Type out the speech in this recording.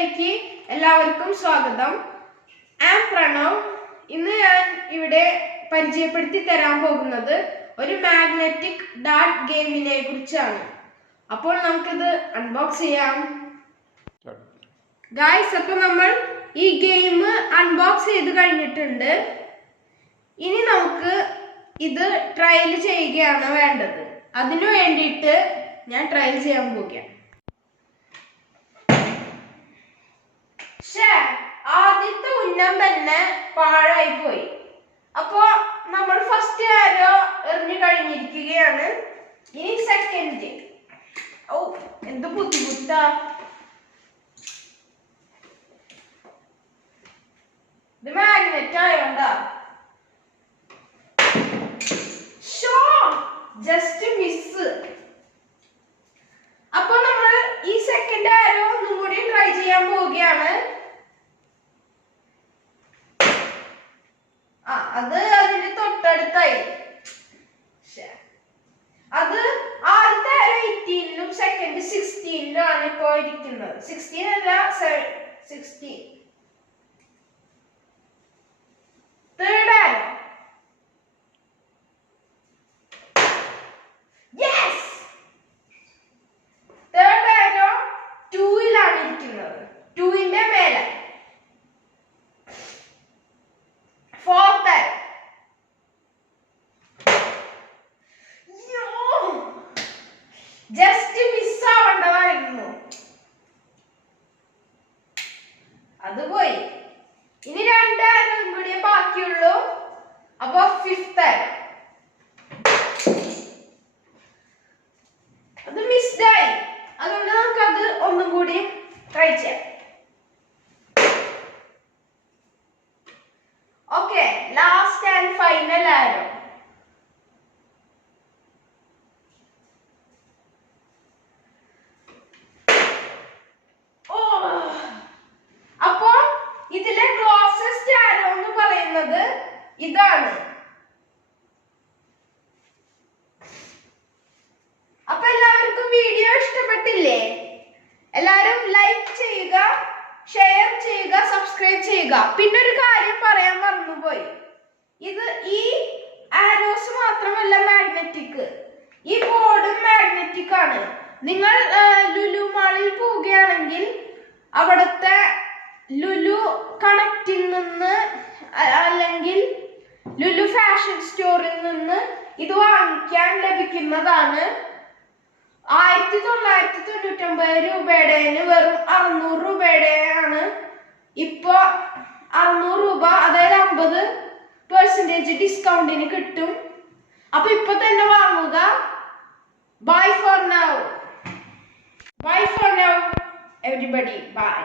ചാനലിലേക്ക് എല്ലാവർക്കും സ്വാഗതം. ആം പ്രണവ്. ഇന്ന് ഞാൻ ഇവിടെ പരിചയപ്പെടുത്തി തരാൻ പോകുന്നത് ഒരു മാഗ്നറ്റിക് ഡാർട്ട് ഗെയിമിനെ കുറിച്ചാണ്. അപ്പോൾ നമുക്കിത് അൺബോക്സ് ചെയ്യാം. ഗായ്സ്, അപ്പോൾ നമ്മൾ ഈ ഗെയിം അൺബോക്സ് ചെയ്ത് കഴിഞ്ഞിട്ടുണ്ട്. ഇനി നമുക്ക് ഇത് ട്രയൽ ചെയ്യുകയാണ് വേണ്ടത്. അതിനു വേണ്ടിയിട്ട് ഞാൻ ട്രയൽ ചെയ്യാൻ പോകുകയാണ്. ആദ്യത്തെ ഉന്നം തന്നെ പാഴായി പോയി. അപ്പോ നമ്മൾ ഫസ്റ്റ് ആരോ എറിഞ്ഞു കഴിഞ്ഞിരിക്കുകയാണ്. ഇനി സെക്കൻഡ്. എന്ത് ബുദ്ധിമുട്ടാ. ഇത് മാഗ്നറ്റ് ആയോണ്ടാ. Just miss. അപ്പൊ നമ്മൾ ഈ സെക്കൻഡ് ആരോ ഒന്നും കൂടി ട്രൈ ചെയ്യാൻ പോവുകയാണ്. അത് അതിന്റെ തൊട്ടടുത്തായി. അത് ആദ്യത്തെ ആരോ 18ലും സെക്കൻഡ് 16ലും ആണ് ഇപ്പോ ഇരിക്കുന്നത്. 16 അല്ല 16. തേർഡ് ആരോ. തേർഡ് ആരോ 2ലാണ് ഇരിക്കുന്നത്. 2ന്റെ മേലെ. Fourth arrow. ജസ്റ്റ് മിസ് ആവണ്ടതായിരുന്നു. അത് പോയി. ഇനി 2 ആരോ കൂടി ബാക്കിയുള്ളൂ. അപ്പൊ ഫിഫ്ത്ത് ആരോ. അത് മിസ്ഡായി. അതുകൊണ്ട് നമുക്ക് അത് ഒന്നും കൂടി ട്രൈ ചെയ്യാം. ഓക്കെ, ലാസ്റ്റ് ആൻഡ് ഫൈനൽ ആരോ. അപ്പോ ഇതിലെ ക്ലോസസ്റ്റ് ആരോ എന്ന് പറയുന്നത് ഇതാണ്. അപ്പൊ എല്ലാവർക്കും വീഡിയോ ഇഷ്ടപ്പെട്ടില്ലേ? എല്ലാരും ലൈക്ക് ചെയ്യുക, ഷെയർ ചെയ്യുക, സബ്സ്ക്രൈബ് ചെയ്യുക. പിന്നെ ഒരു കാര്യം പറയാൻ മറന്നുപോയി. ഈ ആരോസ് മാത്രമല്ല മാഗ്നറ്റിക്, ഈ ബോർഡും മാഗ്നറ്റിക് ആണ്. നിങ്ങൾ ലുലു മാളിൽ പോവുകയാണെങ്കിൽ അവിടുത്തെ ലുലു കണക്റ്റിൽ നിന്ന് അല്ലെങ്കിൽ ലുലു ഫാഷൻ സ്റ്റോറിൽ നിന്ന് ഇത് വാങ്ങിക്കാൻ ലഭിക്കുന്നതാണ്. 1999 രൂപയുടെ വെറും 600 രൂപയുടെ ആണ് ഇപ്പോ. 600 രൂപ, അതായത് 50% ഡിസ്കൗണ്ടിന് കിട്ടും. അപ്പൊ ഇപ്പൊ തന്നെ വാങ്ങുക. Bye for now. Bye for now, everybody. Bye.